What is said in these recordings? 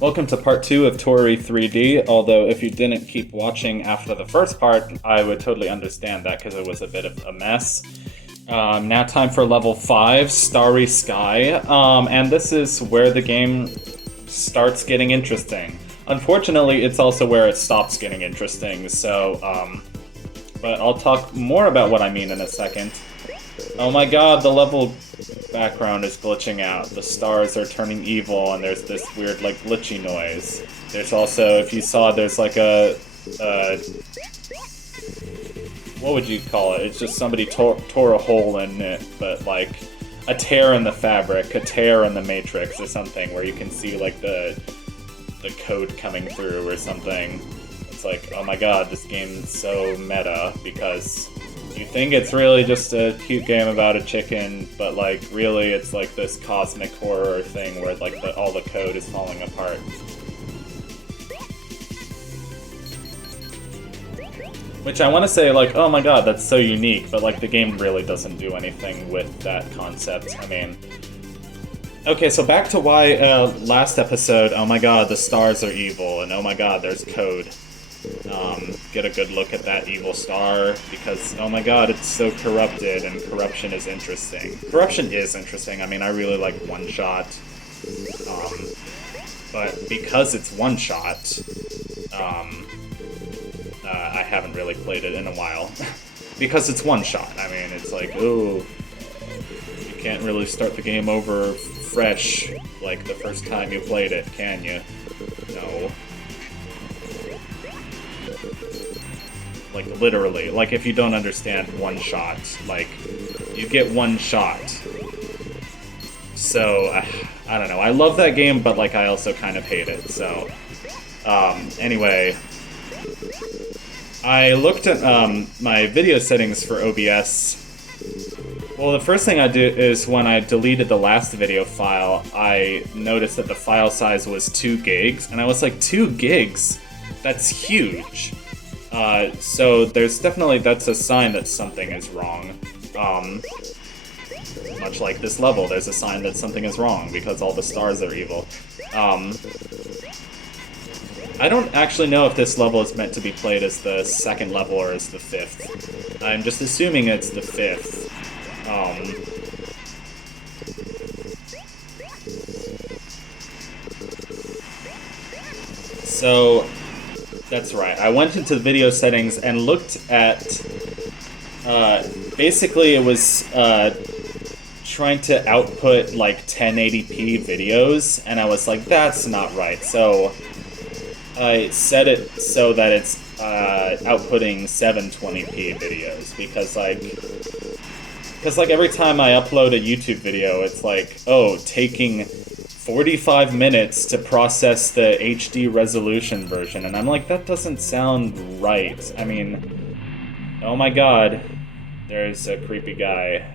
Welcome to part 2 of Toree 3D, although if you didn't keep watching after the first part, I would totally understand that because it was a bit of a mess. Now time for level 5, Starry Sky, and this is where the game starts getting interesting. Unfortunately, it's also where it stops getting interesting, so, but I'll talk more about what I mean in a second. Oh my god, the level background is glitching out. The stars are turning evil, and there's this weird, like, glitchy noise. There's also, if you saw, there's like a what would you call it? It's just somebody tore a hole in it, but like a tear in the fabric, a tear in the matrix or something, where you can see like the code coming through or something. It's like, oh my god, this game's so meta, because you think it's really just a cute game about a chicken, but like really it's like this cosmic horror thing where like all the code is falling apart. Which I want to say, like, oh my god, that's so unique, but like the game really doesn't do anything with that concept. I mean, okay, so back to why last episode, oh my god, the stars are evil, and oh my god, there's code. Get a good look at that evil star, because, oh my god, it's so corrupted, and corruption is interesting. Corruption is interesting. I mean, I really like One Shot, but because it's One Shot, I haven't really played it in a while. Because it's One Shot. I mean, it's like, ooh, you can't really start the game over fresh like the first time you played it, can you? No. Like, literally. Like, if you don't understand One Shot, like, you get one shot. So, I don't know. I love that game, but, like, I also kind of hate it, so... anyway... I looked at, my video settings for OBS. Well, the first thing I did is when I deleted the last video file, I noticed that the file size was 2 gigs, and I was like, 2 gigs? That's huge. So there's definitely, that's a sign that something is wrong. Much like this level, there's a sign that something is wrong, because all the stars are evil. I don't actually know if this level is meant to be played as the second level or as the 5th. I'm just assuming it's the 5th. So, that's right. I went into the video settings and looked at... basically it was trying to output like 1080p videos, and I was like, that's not right. So I set it so that it's outputting 720p videos, because like every time I upload a YouTube video, it's like, oh, taking 45 minutes to process the HD resolution version, and I'm like, that doesn't sound right. I mean, oh my god, there's a creepy guy,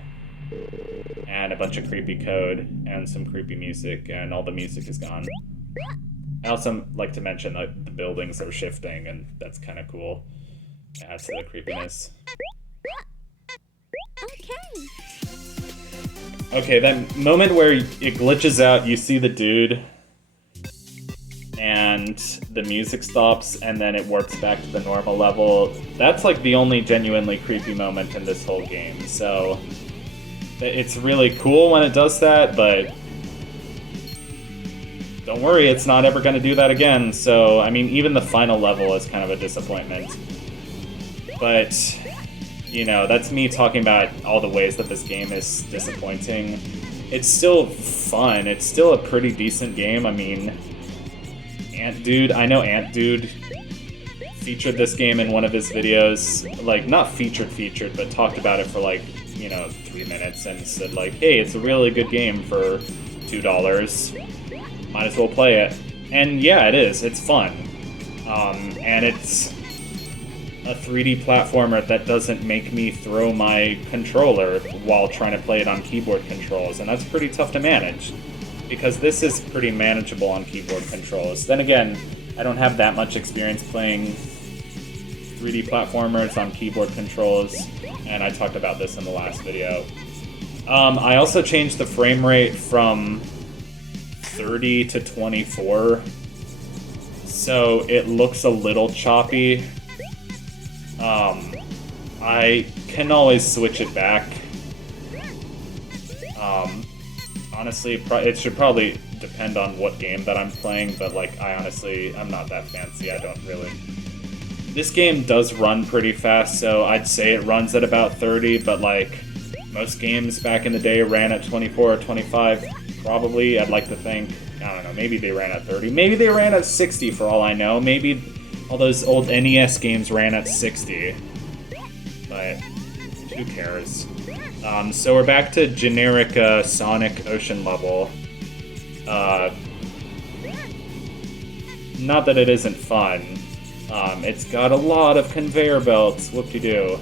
and a bunch of creepy code, and some creepy music, and all the music is gone. I also like to mention that the buildings are shifting, and that's kind of cool. It adds to the creepiness. Okay, that moment where it glitches out, you see the dude, and the music stops, and then it warps back to the normal level. That's like the only genuinely creepy moment in this whole game, so it's really cool when it does that, but don't worry, it's not ever going to do that again, so, I mean, even the final level is kind of a disappointment. But, you know, that's me talking about all the ways that this game is disappointing. It's still fun, it's still a pretty decent game. I mean, Ant Dude, I know Ant Dude featured this game in one of his videos, like, not featured, but talked about it for, like, you know, 3 minutes, and said, like, hey, it's a really good game for $2. Might as well play it. And yeah, it is. It's fun. And it's a 3D platformer that doesn't make me throw my controller while trying to play it on keyboard controls, and that's pretty tough to manage, because this is pretty manageable on keyboard controls. Then again, I don't have that much experience playing 3D platformers on keyboard controls, and I talked about this in the last video. I also changed the frame rate from 30 to 24 so it looks a little choppy. I can always switch it back. Honestly, it should probably depend on what game that I'm playing, but like, I'm not that fancy, I don't really... This game does run pretty fast, so I'd say it runs at about 30, but like, most games back in the day ran at 24 or 25, probably, I'd like to think. I don't know, maybe they ran at 30, maybe they ran at 60 for all I know, maybe all those old NES games ran at 60, but who cares? So we're back to generic Sonic Ocean level. Not that it isn't fun. It's got a lot of conveyor belts, whoop-de-doo.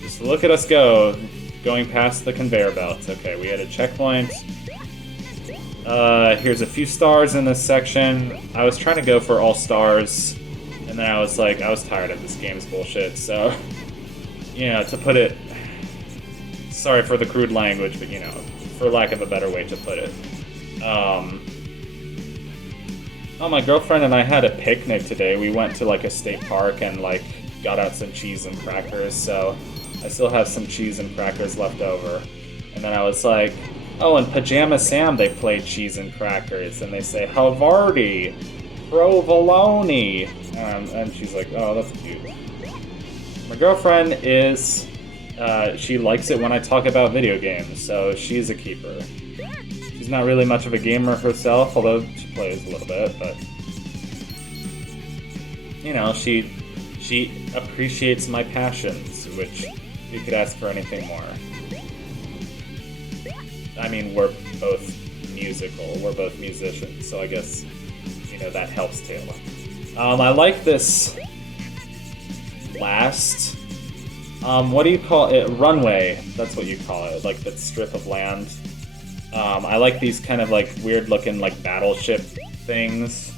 Just look at us go, going past the conveyor belts. Okay, we had a checkpoint. Here's a few stars in this section. I was trying to go for all stars, and then I was like, I was tired of this game's bullshit, so... You know, to put it... Sorry for the crude language, but you know, for lack of a better way to put it. Oh, my girlfriend and I had a picnic today. We went to like a state park and like got out some cheese and crackers, so I still have some cheese and crackers left over. And then I was like, oh, in Pajama Sam they play cheese and crackers, and they say, Havarti, provolone. And she's like, oh, that's cute. My girlfriend is, she likes it when I talk about video games, so she's a keeper. She's not really much of a gamer herself, although she plays a little bit, but... You know, she appreciates my passions, which you could ask for anything more. I mean, we're both musical, we're both musicians, so I guess, you know, that helps too. I like this last, what do you call it? Runway, that's what you call it, like that strip of land. I like these kind of like weird looking like battleship things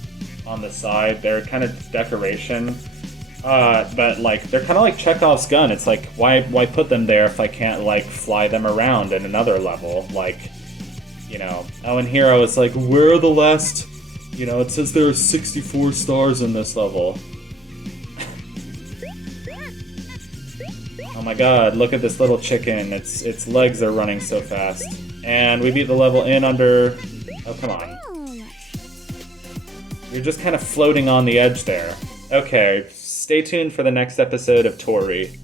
on the side. They're kind of decoration, but like they're kind of like Chekhov's gun. It's like, why put them there if I can't like fly them around in another level? Like, you know, oh, and here I was like, where are the last, you know, it says there are 64 stars in this level. Oh my god, look at this little chicken. Its legs are running so fast. And we beat the level in under... Oh, come on. You're just kind of floating on the edge there. Okay, stay tuned for the next episode of Toree.